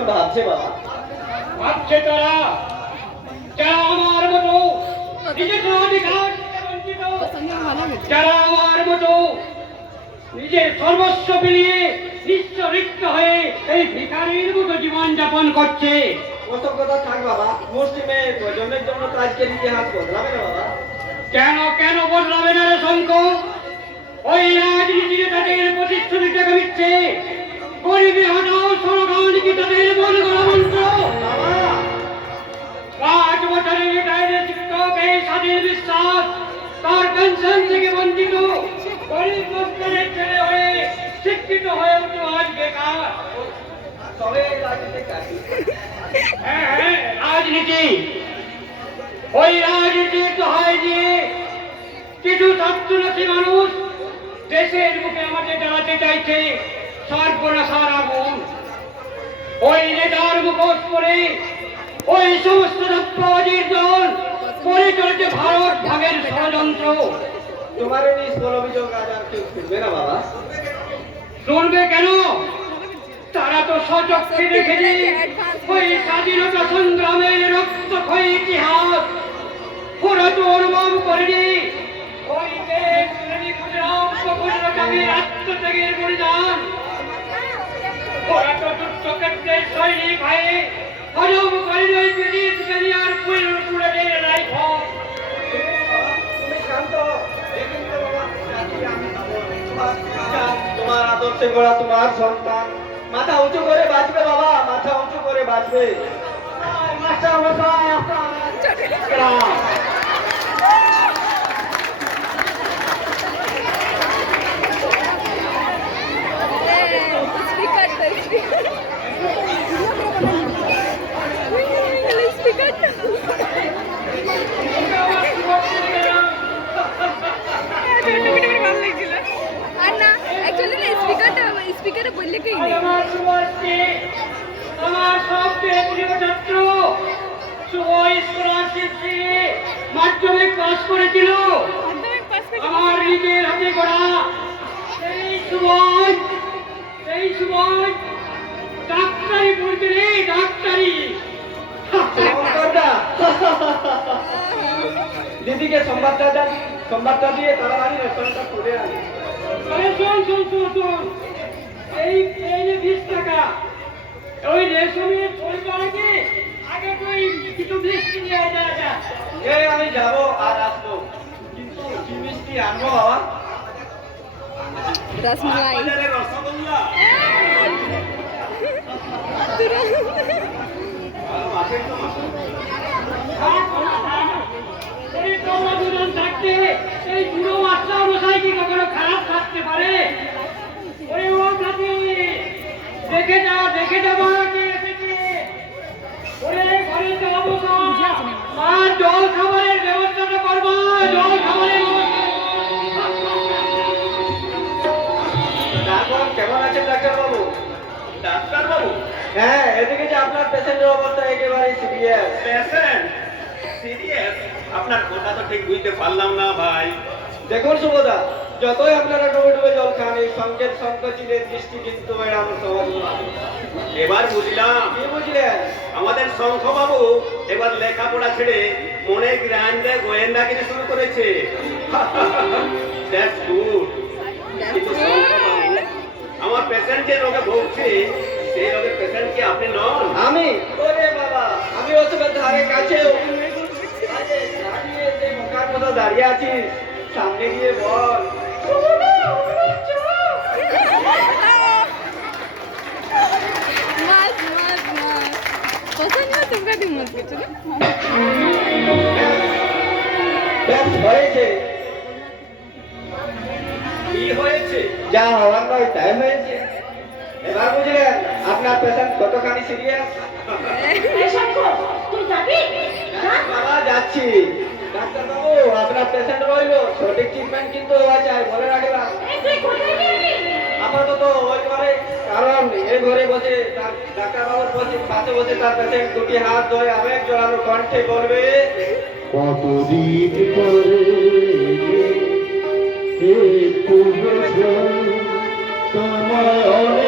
কেমন ভাবছে বাবা? ভাবছে তারা যারা আমার মতো নিজের অধিকার থেকে বঞ্চিত, যারা আমার মতো নিজের সর্বস্ব পেরিয়ে নিঃস্ব রিক্ত হয়ে এই ভিখারির মতো জীবন যাপন করছে। ওসব কথা থাক বাবা, মুসলিমে জন্মের জন্য তো আজকের ইতিহাস বদলাবে না বাবা। কেন কেন বদলাবে না রে শঙ্খ? ওই রাজনীতি তাদের প্রতিশ্রুতি টাকা দিচ্ছে, গরিবী হটাও স্লোগান কি তাদের মন গড়া মন্ত্র? বাবা 5 বছরের রিটায়ার্ড শিক্ষক এই স্বাধীন বিশ্বাস তার পেনশন থেকে বঞ্চিত, গরিব লোকদের ছেলে হয়ে শিক্ষিত হয়ে উঠল আজ বেকার। তবে রাজনীতি কাটি হ্যাঁ হ্যাঁ, রাজনীতি। ওই রাজনীতি দোহাই দিয়ে কিছু ছাত্রছাত্রী মানুষ দেশের মুখে আমাদের জ্বালাতে চাইছে সর্বনাশার আগুন। ওই নেতার মুখোশ করে ওই সমস্ত দপ্তরাজির দল করে চলেছে ভারত ভাগের ষড়যন্ত্র। তোমার এই নিষ্ফল অভিযোগ আজ আর কেউ শুনবে না বাবা। শুনবে কেন? তারা তো সচক্ষে দেখেছে ওই স্বাধীনতা সংগ্রামের রক্তক্ষয়ী ইতিহাস। ওরা তো অনুভব করেনি ওই দেশ প্রেমী ক্ষুদ্রাম জাতির আত্মত্যাগের বলিদান। ওরা তো যুদ্ধক্ষেত্রের সৈনিক হয়ে হজম করেনি ওই ব্রিটিশ ব্যারিয়ার পুরোদের রাইফল। তুমি শান্ত, দেখুন তো বাবা, চাচি আমি তোমার আদর্শে গড়া তোমার সন্তান মাথা উঁচু করে বাঁচবে বাবা, মাথা উঁচু করে বাঁচবে। মাস্টার মশাই আপনার স্পিকারে বললে কি আমার সমাজকে আমার সবচেয়ে প্রিয় ছাত্র শুভ স্কলারশিপ দিয়ে মাধ্যমিক পাস করেছিল। আমার নিজের হাতে গড়া সেই সময় ডাক্তারি পড়ছে রে, ডাক্তারি। দিদিকে সংবাদটা দিয়ে তাড়াতাড়ি রেস্টুরেন্টটা খুলে আনি। আরে শোন, এই যে 20 টাকা ওই রেশমের পরিবারকে আগে তুই কিছু মিষ্টি নিয়ে যা। এই আমি যাবো আর আসবো, কিন্তু কি মিষ্টি আনবো বাবা? রসমালাই থাকতে এই বুড়ো মাস্টার মশাই কি কখনো খারাপ থাকতে পারে? ওরে ও নাতি, দেখে যা বাবা কে এসেছে। ওরে ঘরে যাবো আর জল খাবারের ব্যবস্থাটা করবো, জল খাবারের তারপর কেমন আছেন ডাক্তার বাবু? ডাক্তার বাবু, হ্যাঁ, এদিকে যে আপনার পেশেন্টের অবস্থা একেবারে সিরিয়াস। Patient serious? আপনার কথা তো ঠিক বুঝতে পারলাম না ভাই। দেখুন সুবোধা, যতই আপনারা ডুবে ডুবে জল খান, এই সংকেত সংকোচিতের দৃষ্টি কিন্তু এড়ানো সহজ নয়। এবার বুঝলাম কি বুঝলেন? আমাদের শঙ্খ বাবু এবার লেখাপড়া ছেড়ে মনে গ্রাইন্ডে গোয়েন্দাগিরি শুরু করেছে। That's good. কিন্তু শঙ্খ বাবু, আমার পেশেন্ট যে রোগে ভুগছে সেই রোগের পেশেন্ট কি আপনি নন? আমি? ওরে বাবা, আমি ওসবের ধারে কাছেও আরে দাঁড়িয়ে যে মোকার মতো দাঁড়িয়ে আছিস, সামনে গিয়ে বল। तुमका दिन मत कुछ ना ব্যাস হয়েছে, কি হয়েছে? যা হওয়ার নয় তাই হয়েছে। এবার বুঝলেন আপনার পেশেন্ট কতখানি সিরিয়াস? বাবা যাচ্ছি। ডাক্তার বাবু, আপনার পেশেন্ট রইলো, সঠিক ট্রিটমেন্ট কিন্তু হওয়া চাই, মনে রাখলাম। আপাতত ওই ঘরে, কারণ এই ঘরে বসে ডাক্তার বাবুর পাশে বসে তার পেশেন্ট দুটি হাত ধরে আবেগ জড়ানো কণ্ঠে বলবে, কতদিন পরে একটু তোমায়